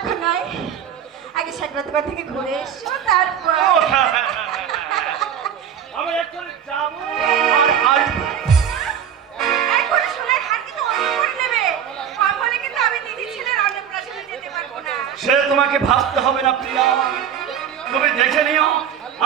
এখন নয়, আগে সাগরতলা থেকে ঘুরে এসো, তারপর আমি এক্ষুনি যাবো আর আসবো। এখন সোনার হার কিন্তু অন্য করে নেবে, কম হলে কিন্তু আমি দিদি ছেলের অন্নপ্রাশনে যেতে পারবো না। সে তোমাকে ভাবতে হবে না প্রিয়া, তুমি দেখে নিও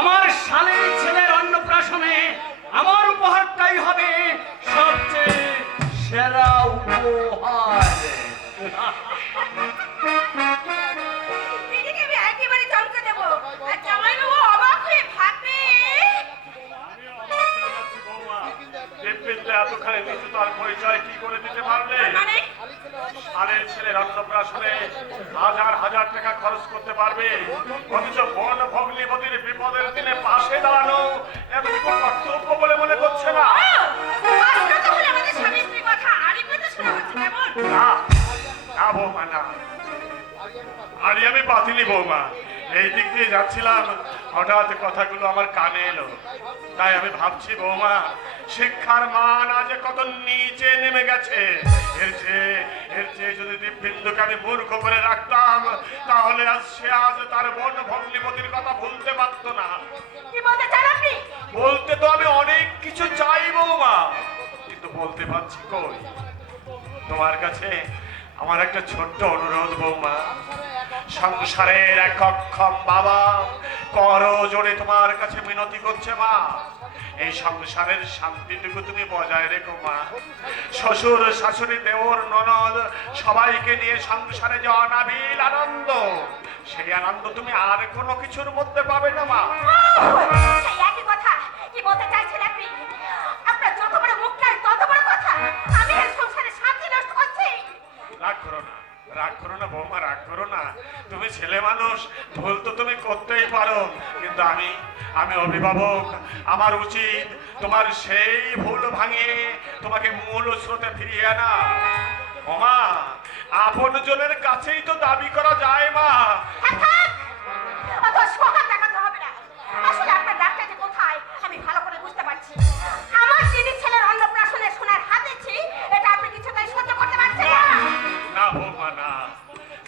আমার শালীর ছেলের অন্নপ্রাশনে আমার উপহারটাই হবে সবচেয়ে সেরা উপহার। দিদিকে আমি একেবারে চমকে দেবো, আর জামাইবাবু অবাক হয়ে ভাববে। এতখানি নিচু তার পরিচয় কি করে দিতে পারলে? মানে শালীর ছেলের অন্নপ্রাশনে হাজার হাজার টাকা খরচ করতে পারবে, অথচ বন ভগ্নিপতির বিপদের দিনে পাশে দাঁড়ানো এতটুকু কর্তব্য বলে মনে করছে না। আজকে তাহলে আমাদের স্বামী স্ত্রীর কথা আরই কথা শোনা হচ্ছে, কেমন? না না বৌমা না, আরে আমি বাতিলি বৌমা, এই দিক দিয়ে যাচ্ছিলাম, হঠাৎ কথাগুলো আমার কানে এলো, তাই আমি ভাবছি বৌমা শিক্ষার মান আজ কত নিচে নেমে গেছে। এর চেয়ে যদি দিব্যেন্দুকে আমি মূর্খ করে রাখতাম, তাহলে আজ তার বন ভগ্নিপতির কথা ভুলতে পারতো না। কি বলতে চান আপনি? বলতে তো আমি অনেক কিছু চাই বৌমা, কিন্তু বলতে পারছি কই। তোমার কাছে আমার একটা ছোট্ট অনুরোধ বৌমা, সংসারের এক অক্ষম বাবা করো জোরে তোমার কাছে মিনতি করছে মা, এই সংসারের শান্তিটুকু তুমি বজায় রেখো মা। শ্বশুর শাশুড়ি দেওর ননদ সবাইকে নিয়ে সংসারে যে অনাবিল আনন্দ, সেই আনন্দ তুমি আর কোনো কিছুর মধ্যে পাবে না মা। সেই একই কথা, কি বলতে চাইছেন আপনি? আপনার যত বড় মুখ নাই তত বড় কথা, আমি এই সংসারে শান্তি নষ্ট করছি। রাগ করো না, রাগ করো না বৌমা, রাগ করো না, তুমি ছেলে মানুষ, ভুল তো তুমি করতেই পারো, কিন্তু আমি অভিভাবক, আমার উচিত তোমার সেই ভুল ভাঙিয়ে তোমাকে মূল স্রোতে ফিরিয়ে আনা। ওমা আপন জনের কাছেই তো দাবি করা যায় মা। অত সোহাগ দেখাতে হবে না, আসলে আপনার ডাক্তার যে কোথায় আমি ভালো করে বুঝতে পারছি। আমার দিদি ছেলের অন্নপ্রাশনে সোনার হাত দিচ্ছি, এটা আপনি কিছুতেই সহ্য করতে পারছেন না। না বৌমা না,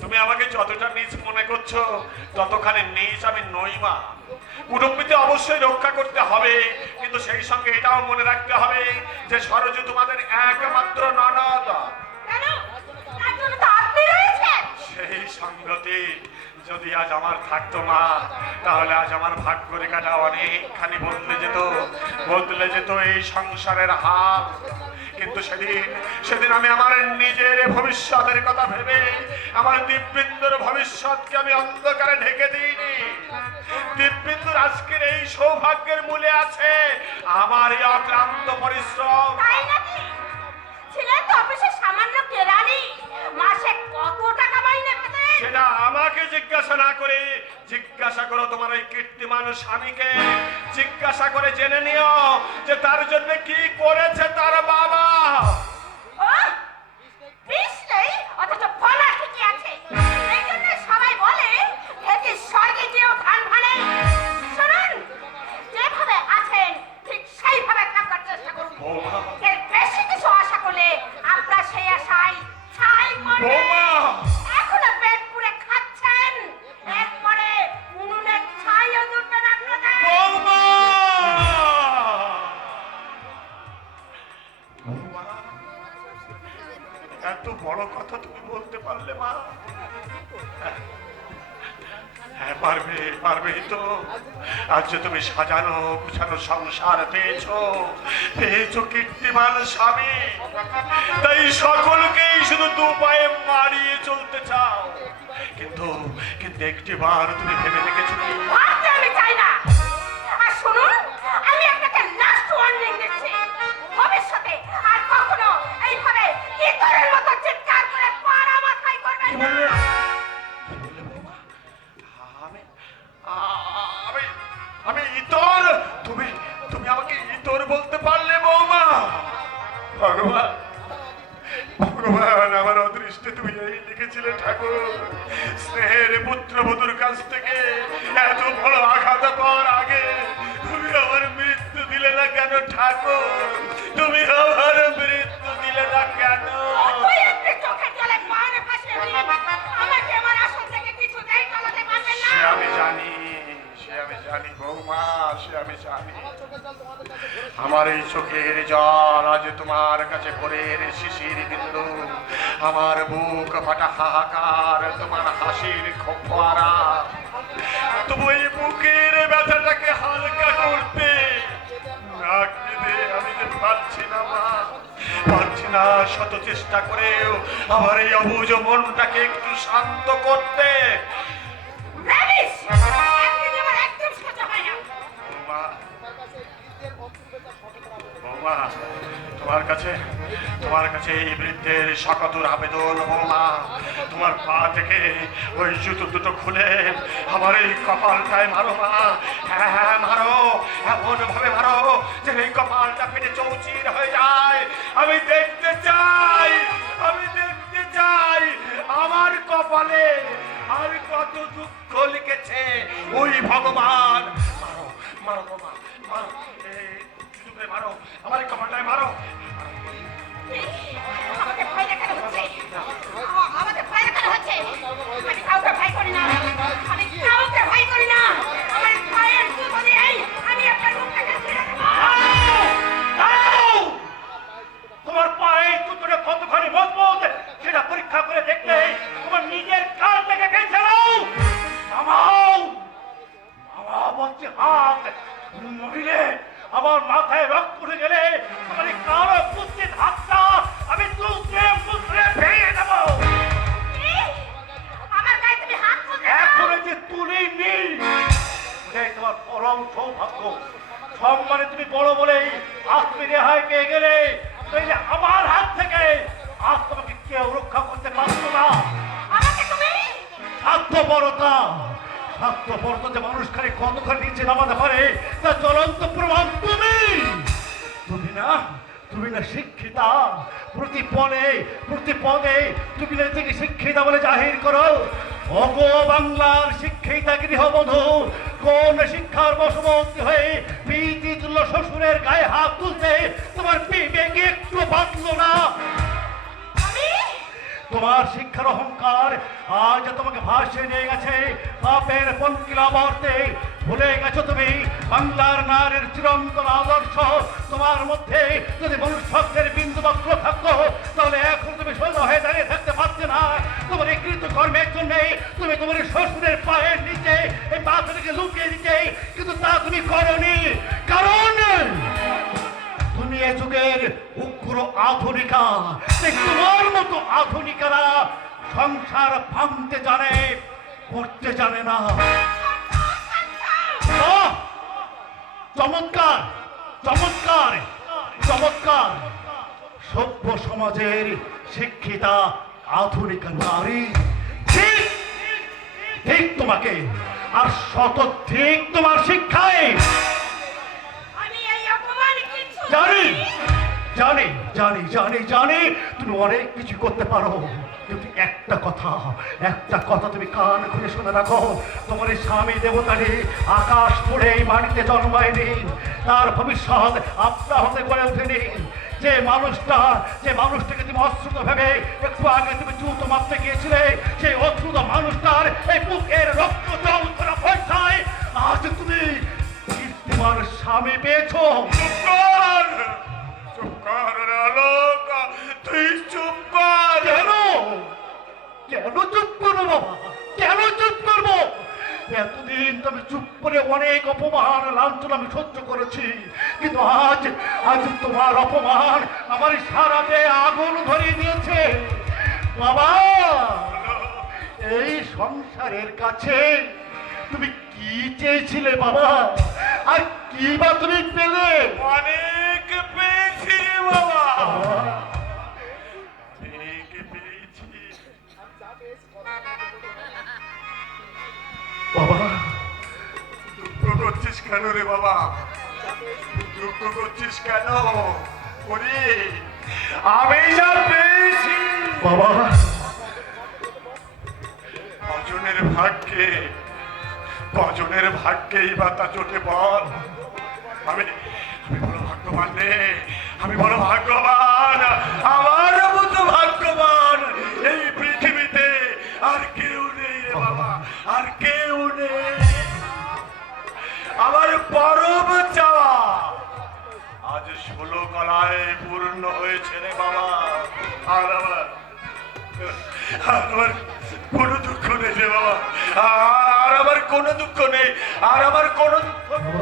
তুমি আমাকে যতটা নিচ মনে করছো ততখানি নিচ আমি নই মা। কুটুম্বিতে অবশ্যই রক্ষা করতে হবে, কিন্তু সেই সঙ্গে এটাও মনে রাখতে হবে যে সরজু তোমাদের একমাত্র ননদ। কেন? তার জন্য তো আপনি রয়েছেন। সেই সঙ্গতি যদি আজ আমার থাকতো মা, তাহলে আজ আমার ভাগ্য রেখাটা অনেকখানি বদলে যেত এই সংসারের হাল। কিন্তু সেদিন আমি আমার নিজের ভবিষ্যতের কথা ভেবে আমার দিব্যেন্দুর ভবিষ্যৎকে আমি অন্ধকারে ঢেকে দিইনি। দিব্যেন্দুর আজকের এই সৌভাগ্যের মূলে আছে আমার এই অক্লান্ত পরিশ্রম। তাই নাকি? ছিলেন তো অফিসে সামান্য কেরানি, মাসে কত টাকা মাইনে পেতেন? সেটা আমাকে জিজ্ঞাসা না করে জিজ্ঞাসা করো তোমার ওই কীর্তিমান স্বামীকে, জিজ্ঞাসা করে জেনে নিও যে তার জন্য কি করেছে তার বাবা। ও, বিষ নেই, অথচ ফলা ঠিকই আছে। এই জন্য সবাই বলে এটি স্বর্গে যেও ধান ভানে। শুনুন, যেভাবে আছেন ঠিক সেইভাবে থাকার চেষ্টা করুন। বৌমা, এর বেশি কিছু আশা করলে আপনার সেই আশায় ছাই পড়বে। বৌমা, এখনো পেট পুরে খাচ্ছেন, এরপরে উনুনের ছাইও জুটবে না আপনাদের। বৌমা! বৌমা, এত বড় কথা তুমি বলতে পারলে মা? হ্যাঁ পারবেই তো। আজ যে তুমি সাজানো গুছানো সংসার পেয়েছো কীর্তিমান স্বামী, তাই সকলকেই শুধু দু পায়ে মারিয়ে চলতে চাও, কিন্তু একটি বার তুমি ভেবে দেখেছো কি? ভাবতে আমি চাই না। আর শুনুন, আমি আপনাকে লাস্ট ওয়ার্নিং দিচ্ছি, ভবিষ্যতে আর কখনো এইভাবে ইতরের মতো চিৎকার করে পাড়া মাথায় করবেন কি না। বললে? কি বললে বৌমা? আমি ইতর? তুমি আমাকে ইতর বলতে পারলে বৌমা? ভগবান ভগবান, আমার অদৃষ্টে তুমি এই লিখেছিলে ঠাকুর, স্নেহের পুত্রবধূর কাছ থেকে এত বড় আঘাত পাওয়ার আগে তুমি আমার মৃত্যু দিলে না কেন ঠাকুর? তুমি আমার মৃত্যু দিলে না কেন? তুই একটু চোখের জলে পানি ভাসিয়ে দিন, আমাকে আমার আসন থেকে এই চোখের জল আজ তোমার কাছে ভোরের শিশির বিন্দু, আমার বুক ফাটা হাহাকার তোমার হাসির খোয়ারা। তবু এই বুকের ব্যথাটাকে হালকা করতে না কেঁদে আমি যে পারছি না মা, পারছি না শত চেষ্টা করেও আমার এই অবুঝ মনটাকে একটু শান্ত করতে। রাবিশ! একদিন আমার একদম সহ্য হয় না। বৌমা, বৌমা, তোমার কাছে এই বৃদ্ধের সকতুর আবেদন বৌমা, তোমার পা থেকে ওই জুতো দুটো খুলে আমার এই কপালটায় মারো মা। হ্যাঁ হ্যাঁ মারো, এমন ভাবে মারো যে এই কপালটা ফেটে চৌচির হয়ে যায়। আমি দেখতে চাই, আমি দেখতে চাই আমার কপালে আর কত দুঃখ লিখেছে ওই ভগবান। মারো মারো বাবা, মারো, এই মারো, আমার এই কপালটায় মারো। আমাকে ভয় দেখানো হচ্ছে, আমাকে ভয় দেখানো হচ্ছে। আমি কাউকে ভয় করি না, আমি কাউকে ভয় করি না। আমার পায়ের জুতো দিয়েই আমি আপনার মুখটাকে ছিঁড়ে দেব। তোমার পায়ে জুতোটা কতখানি মজবুত সেটা পরীক্ষা করে দেখতে তোমার নিজের কাল থেকে বেঁচে নাও। নামাও, নামাও বলছি হাত। মহিলে আমার মাথায় রক্ত উঠে গেলে আমার এই কালো কুচ্ছিত হাতটা আমি তুলতে ভেঙে দেবো। আমার গায়ে তুমি হাত তুলতে দাও। এখন যে তুলিনি ওটাই তোমার পরম সৌভাগ্য। সম্মানে তুমি বড় বলেই আজ তুমি রেহাই পেয়ে গেলে, নইলে আমার হাত থেকে আজ তোমাকে কেউ রক্ষা করতে পারতো না। আমাকে তুমি স্বার্থপরতা, স্বার্থপরতা যে মানুষ খালি কতখানি নিচে নামাতে পারে তা জ্বলন্ত প্রমাণ তুমি। তুমি না শিক্ষিতা, প্রতিপদে তুমি নিজেকে শিক্ষিতা বলে জাহির করো। অগো বাংলার শিক্ষিতা গৃহবধূ কোন শিক্ষার বশবর্তী হয়ে পিতি তুল্য শ্বশুরের গায়ে হাত তুলতে তোমার বিবেকে একটু বাঁধলো না? তোমার শিক্ষার অহংকার আজ তোমাকে ভাসিয়ে নিয়ে গেছে পাপের পঙ্কিলা বর্তে। ভুলে গেছো তুমি বাংলার নারীর চিরন্তন আদর্শ। তোমার মধ্যে যদি মনুষ্যত্বের বিন্দু মাত্র থাকতো তাহলে এখন তুমি সোজা হয়ে দাঁড়িয়ে থাকতে পারতে না। তোমার এই কৃতকর্মের জন্য তুমি তোমার শ্বশুরের পায়ের নিচে এই পাথরকে লুকিয়ে দিতে, কিন্তু তা তুমি করনি। কারণ তুমি এ যুগের উগ্র আধুনিকা। তোমার মতো আধুনিকারা সংসার ভাঙতে জানে, করতে জানে না। চমৎকার চমৎকার চমৎকার! সভ্য সমাজের শিক্ষিতা আধুনিকা নারী। ঠিক ঠিক তোমাকে, আর শত ঠিক তোমার শিক্ষায়। আমি এই অপমান কিছু জানি জানি জানি জানি জানি তুমি অনেক কিছু করতে পারো, কিন্তু একটা কথা তুমি কান খুলে শুনে রাখো। তোমার এই স্বামী দেবতারি আকাশ পড়ে এই মাটিতে জন্মায়নি, তার ভবিষ্যৎ আপনার হাতে গড়ে ওঠেনি। যে মানুষটাকে তুমি অশ্রুত ভেবে একটু আগে তুমি জুতো মারতে গিয়েছিলে, সেই অশ্রুত মানুষটার এই বুকের রক্ত জল করা পয়সায় আজ তুমি তোমার স্বামী পেয়েছো। তুই চুপ কর। কেন চুপ করবো বাবা, কেন চুপ করবো? এতদিন তুমি চুপ করে অনেক অপমান লাঞ্ছনা আমি সহ্য করেছি, কিন্তু আজ তোমার অপমান আমার সারাতে আগুন ধরিয়ে দিয়েছে। বাবা, এই সংসারের কাছে তুমি কি চেয়েছিলে বাবা, আর কি বা তুমি পেলে? অনেক পেয়েছি বাবা, অনেক পেয়েছি বাবা। দুঃখ করছিস কেন রে বাবা, দুঃখ করছিস কেন? আমি যা পেয়েছি বাবা, কজনের ভাগ্যেই বা তা চোটে বল। আমি বড় ভাগ্যবান রে, আমি বড় ভাগ্যবান। আমার মতো ভাগ্যবান এই পৃথিবীতে আর কেউ নেই রে বাবা, আর কেউ নেই। আমার পরম চাওয়া আজ প্রায় পূর্ণ হয়েছে রে বাবা। আর আমার কোনো দুঃখ নেই রে বাবা। আর আমার কোনো দুঃখ নেই। আর আমার কোনো দুঃখ নেই।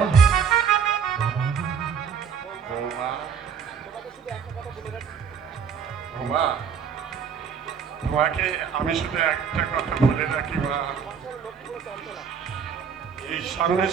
বৌমা, বৌমা, তোমাকে আমি শুধু একটা কথা বলে রাখি মা, এই সামনের